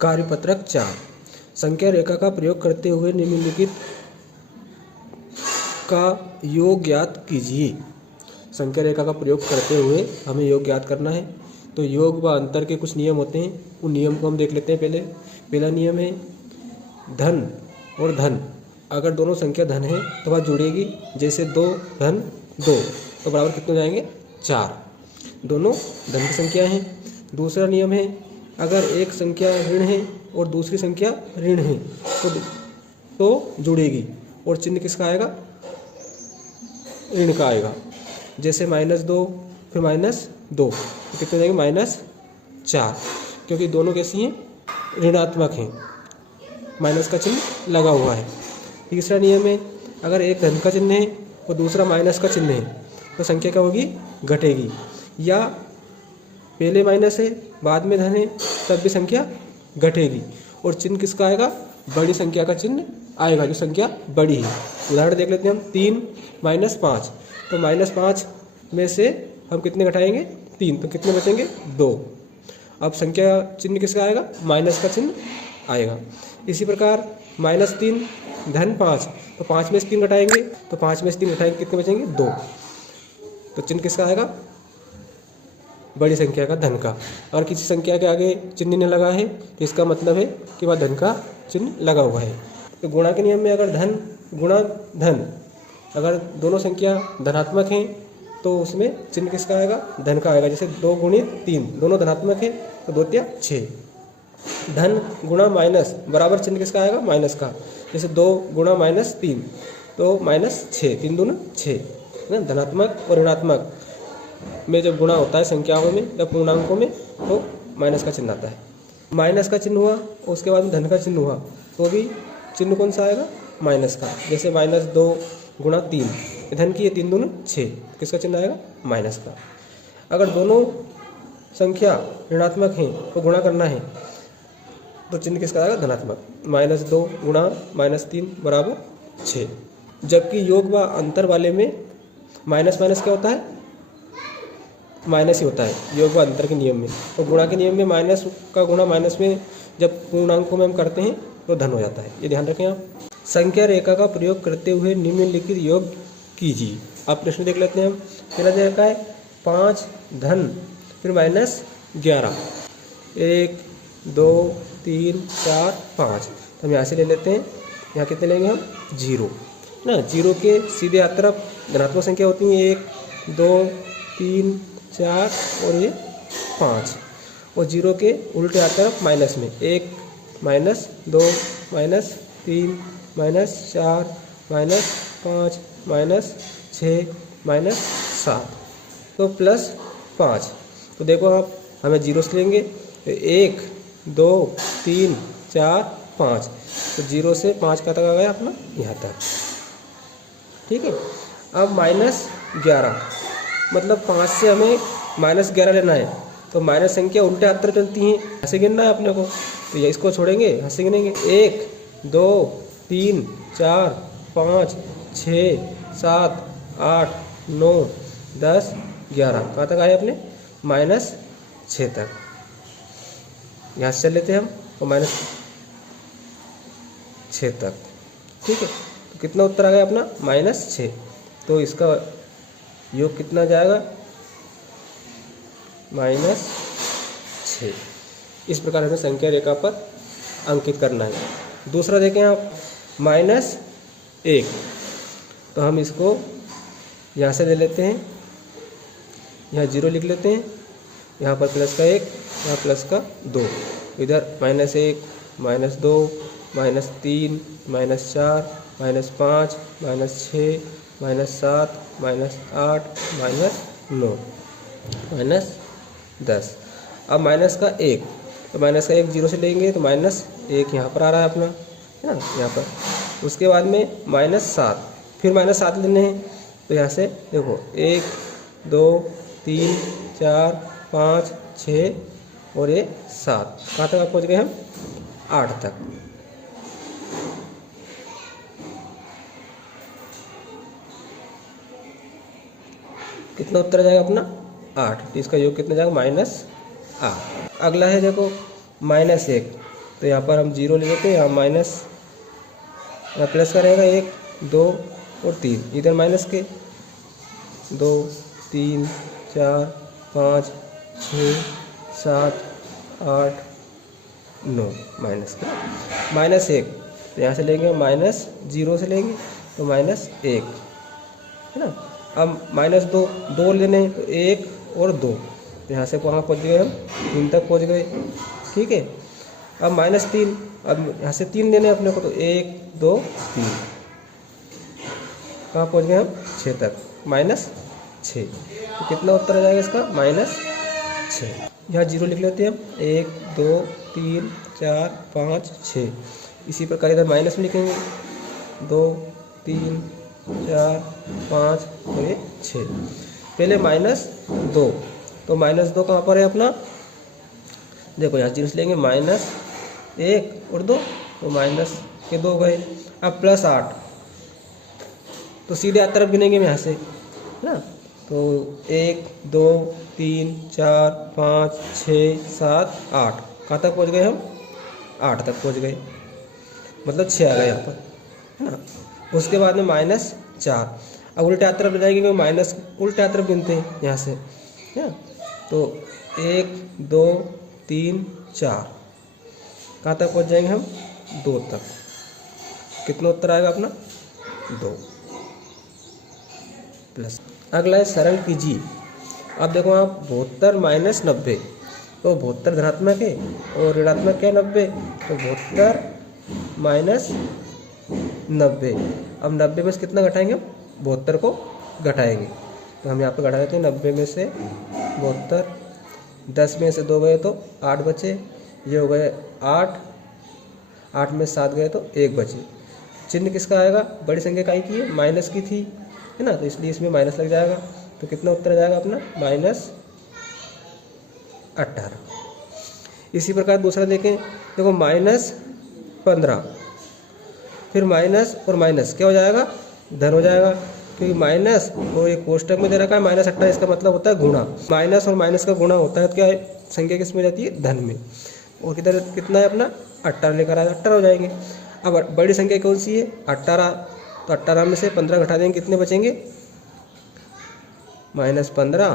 कार्यपत्रक 4 संख्या रेखा का प्रयोग करते हुए निम्नलिखित का योग ज्ञात कीजिए। संख्या रेखा का प्रयोग करते हुए हमें योग ज्ञात करना है। तो योग व अंतर के कुछ नियम होते हैं, उन नियम को हम देख लेते हैं। पहला नियम है धन और धन। अगर दोनों संख्या धन है तो वह जुड़ेगी। जैसे 2 धन 2 तो बराबर कितने हो जाएंगे 4। दोनों धन की संख्या हैं। दूसरा नियम है अगर एक संख्या ऋण है और दूसरी संख्या ऋण है तो जुड़ेगी और चिन्ह किसका आएगा, ऋण का आएगा। जैसे -2 फिर -2 तो कितने हो जाएंगे -4, क्योंकि दोनों कैसी हैं, ऋणात्मक हैं, माइनस का चिन्ह लगा हुआ है। तीसरा नियम है अगर एक धन का चिन्ह है और दूसरा माइनस का चिन्ह है तो संख्या क्या होगी, घटेगी। या पहले माइनस है बाद में धन है तब भी संख्या घटेगी और चिन्ह किसका आएगा, बड़ी संख्या का चिन्ह आएगा, जो संख्या बड़ी है। उदाहरण देख लेते हैं हम। 3 - 5 तो -5 में से हम कितने घटाएंगे, 3, तो कितने बचेंगे 2। अब संख्या चिन्ह किसका आएगा, माइनस का चिन्ह आएगा। इसी प्रकार -3 धन 5 तो 5 में से 3 घटाएंगे तो 5 में से 3 घटाएंगे कितने बचेंगे 2। तो चिन्ह किसका आएगा, बड़ी संख्या का, धन का। अगर किसी संख्या के आगे चिन्ह नहीं लगा है तो इसका मतलब है कि वह धन का चिन्ह लगा हुआ है। तो गुणा के नियम में अगर धन गुणा धन, अगर दोनों संख्या धनात्मक हैं तो उसमें चिन्ह किसका आएगा, धन का आएगा। जैसे 2 × 3 दोनों धनात्मक है तो 2 × 6। धन गुणा माइनस बराबर चिन्ह किसका आएगा, माइनस का। जैसे 2 × -3 तो -6, 3 दूनी 6 है ना। धनात्मक और ऋणात्मक में जब गुणा होता है संख्याओं में या पूर्णांकों में तो माइनस का चिन्ह आता है। माइनस का चिन्ह हुआ उसके बाद में धन का चिन्ह हुआ तो भी चिन्ह कौन सा आएगा, माइनस का। जैसे -2 × 3 धन की, ये 3 दूनी 6, किसका चिन्ह आएगा, माइनस का। अगर दोनों संख्या ऋणात्मक हैं तो गुणा करना है तो चिन्ह किसका आएगा, धनात्मक। -2 × -3 = 6। जबकि योग व अंतर वाले में माइनस क्या होता है, माइनस ही होता है योग व अंतर के नियम में। और गुणा के नियम में माइनस का गुणा माइनस में जब पूर्णांकों में हम करते हैं तो धन हो जाता है, ये ध्यान रखें आप। संख्या रेखा का प्रयोग करते हुए निम्नलिखित योग कीजिए। आप प्रश्न देख लेते हैं हम। पहला देखा है 5 धन फिर -11, 1 2 3 4 5। तो हम यहाँ से ले लेते हैं, यहाँ कितने लेंगे हम, 0 ना। 0 के सीधे हाथ तरफ धनात्मक संख्या होती है 1 2 3 4 और ये 5, और 0 के उल्टे हाथ तरफ माइनस में 1 -2 -3 -4 -5 -6 -7 तो +5। तो देखो आप, हमें 0 से लेंगे तो 1 2 3 4 5, तो 0 से 5 का तक आ गया अपना यहाँ तक, ठीक है। अब -11 मतलब 5 से हमें -11 लेना है तो माइनस संख्या उल्टे हाथ तरफ चलती हैं, ऐसे गिनना है अपने को। तो ये इसको छोड़ेंगे, ऐसे गिनेंगे 1 2 3 4 5 6 7 8 9 10 11, कहाँ तक आए अपने, -6 तक। यहाँ से चल लेते हैं हम और -6 तक, ठीक है। तो कितना उत्तर आ गया अपना, -6। तो इसका योग कितना जाएगा, -6। इस प्रकार हमें संख्या रेखा पर अंकित करना है। दूसरा देखें आप, -1, तो हम इसको यहाँ से ले लेते हैं, यहाँ 0 लिख लेते हैं, यहाँ पर +1 यहाँ +2, इधर -1 -2 -3 -4 -5 -6 -7 -8 -9 -10। अब -1, तो -1 0 से लेंगे तो -1 यहाँ पर आ रहा है अपना, है ना, यहाँ पर। उसके बाद में -7, फिर -7 लेने हैं तो यहाँ से देखो 1 2 3 4 5 6 और ये 7, कहाँ तक आप पहुँच गए हम, 8 तक। कितना उत्तर आ जाएगा अपना, 8। तो इसका योग कितना जाएगा, -8। अगला है देखो -1, तो यहाँ पर हम 0 ले लेते हैं, यहाँ माइनस प्लस का रहेगा 1 2 और 3, इधर माइनस के 2 3 4 5 6 7 8 9 माइनस का -1, तो यहाँ से लेंगे -0 से लेंगे तो -1 है ना। अब -2 2 लेने हैं तो 1 और 2, तो यहाँ से कहाँ पहुँच गए हम 3 तक पहुँच गए, ठीक है। अब -3, अब यहाँ से 3 लेने हैं अपने को, तो 1 2 3 कहाँ पहुँच गए हम 6 तक, -6, तो कितना उत्तर आ जाएगा इसका -6। यहाँ 0 लिख लेते हैं हम, 1 2 3 4 5 6। इसी प्रकार इधर माइनस में लिखेंगे 2 3 4 5 और ये 6। पहले -2, तो -2 कहाँ पर है अपना, देखो यहाँ 0 से लेंगे -1 और 2, तो माइनस के 2 गए। अब +8, तो सीधे हाथ तरफ गिनेंगे यहाँ से, है ना। तो 1 2 3 4 5 6 7 8, कहाँ तक पहुँच गए हम 8 तक पहुँच गए, मतलब 6 आ गए यहाँ पर, है ना। उसके बाद में -4, अब उल्टे हाथ तरफ जाएंगे क्योंकि माइनस उल्टे हाथ तरफ गिनते हैं यहाँ से, है ना। तो 1 2 3 4, कहाँ तक पहुँच जाएंगे हम 2 तक, कितना उत्तर आएगा अपना 2 प्लस। अगला है सरल कीजिए। अब देखो आप 72 - 90, तो 72 धनात्मक है और ऋणात्मक क्या 90, तो 72 - 90। अब 90 में से कितना घटाएंगे हम 72 को घटाएंगे, तो हम यहाँ पर घटा देते हैं 90 में से 72, 10 में से 2 गए तो 8 बचे, ये हो गए 8, 8 में 7 गए तो 1 बचे। चिन्ह किसका आएगा, बड़ी संख्या काई की है, माइनस की थी, है ना, तो इसलिए इसमें माइनस लग जाएगा, तो कितना उत्तर आ जाएगा अपना -18। इसी प्रकार दूसरा देखें, देखो -15, फिर माइनस और माइनस क्या हो जाएगा, धन हो जाएगा, क्योंकि माइनस और एक कोष्टक में दे रखा है -18, इसका मतलब होता है गुणा। माइनस और माइनस का गुणा होता है तो क्या है, संख्या किस में जाती है, धन में। और किधर कितना है अपना 18 लेकर आया, 18 हो जाएंगे। अब बड़ी संख्या कौन सी है 18, तो 18 में से 15 घटा देंगे, कितने बचेंगे -15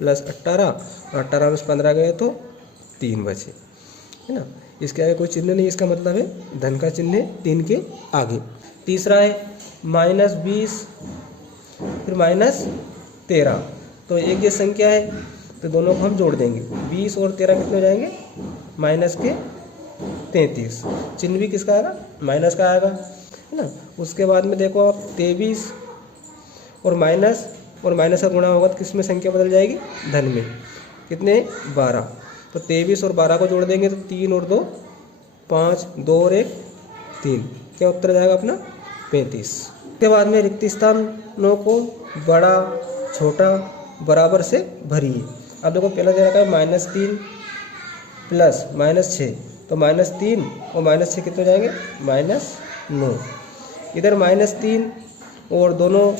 + 18, 18 में से 15 गए तो 3 बचे, है ना। इसके आगे कोई चिन्ह नहीं, इसका मतलब है धन का चिन्ह है 3 के आगे। तीसरा है -20 फिर -13, तो एक जैसी संख्या है तो दोनों को हम जोड़ देंगे, 20 और 13 कितने हो जाएंगे -33। चिन्ह भी किसका आएगा, माइनस का आएगा, है ना। उसके बाद में देखो आप 23 और माइनस का गुणा होगा तो किस में संख्या बदल जाएगी, धन में, कितने 12, तो 23 और 12 को जोड़ देंगे तो 3 और 2 5, 2 और 1 3, क्या उत्तर जाएगा अपना 35। उसके बाद में रिक्त स्थानों को बड़ा छोटा बराबर से भरिए। अब देखो पहला दे रखा है -3 प्लस -6, तो -3 और -6 कितने हो जाएंगे -9। इधर -3 और दोनों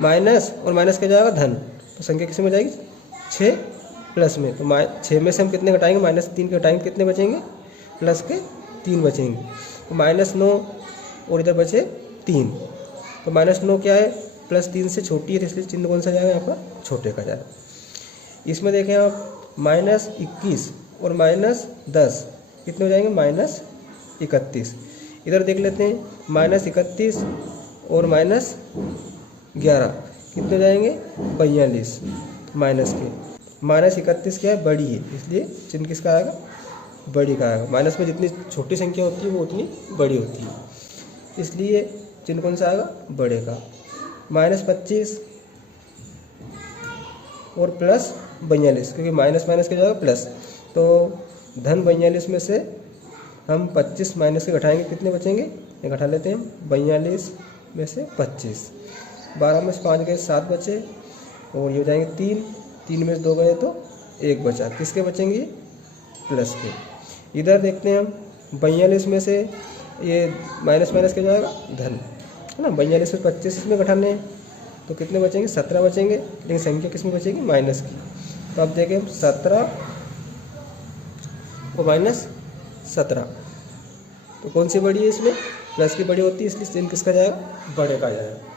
माइनस और माइनस क्या जाएगा धन, तो संख्या किस में जाएगी 6 प्लस में, तो 6 में से हम कितने घटाएंगे -3 के घटाएंगे, कितने बचेंगे प्लस के 3 बचेंगे, तो -9 और इधर बचे 3, तो -9 क्या है +3 से छोटी है, तो इसलिए चिन्ह कौन सा जाएगा यहाँ पर छोटे का जाएगा। इसमें देखें आप -21 और -10 कितने हो जाएंगे -31। इधर देख लेते हैं -31 और -11 कितने हो जाएंगे 42, माइनस के -31 क्या है बड़ी है, इसलिए चिन्ह किसका आएगा बड़ी का आएगा। माइनस में जितनी छोटी संख्या होती है वो उतनी बड़ी होती है, इसलिए चिन्ह कौन सा आएगा बड़े का। -25 और +42, क्योंकि माइनस के जाएगा प्लस, तो धन 42 में से हम 25 माइनस के घटाएंगे, कितने बचेंगे ये घटा लेते हैं, 42 में से 25, 12 में से 5 गए 7 बचे, और ये हो जाएंगे 3 में से 2 गए तो 1 बचा, किसके बचेंगे प्लस के। इधर देखते हैं हम 42 में से ये माइनस के जाएगा धन, है ना। 42 में 25 इसमें घटाने हैं तो कितने बचेंगे 17 बचेंगे, लेकिन संख्या किस में बचेगी माइनस की। तो अब देखें 17 और 17। तो कौन सी बड़ी है इसमें, प्लस की बड़ी होती है, इसलिए चिन्ह किसका जाएगा, बड़े का जाएगा।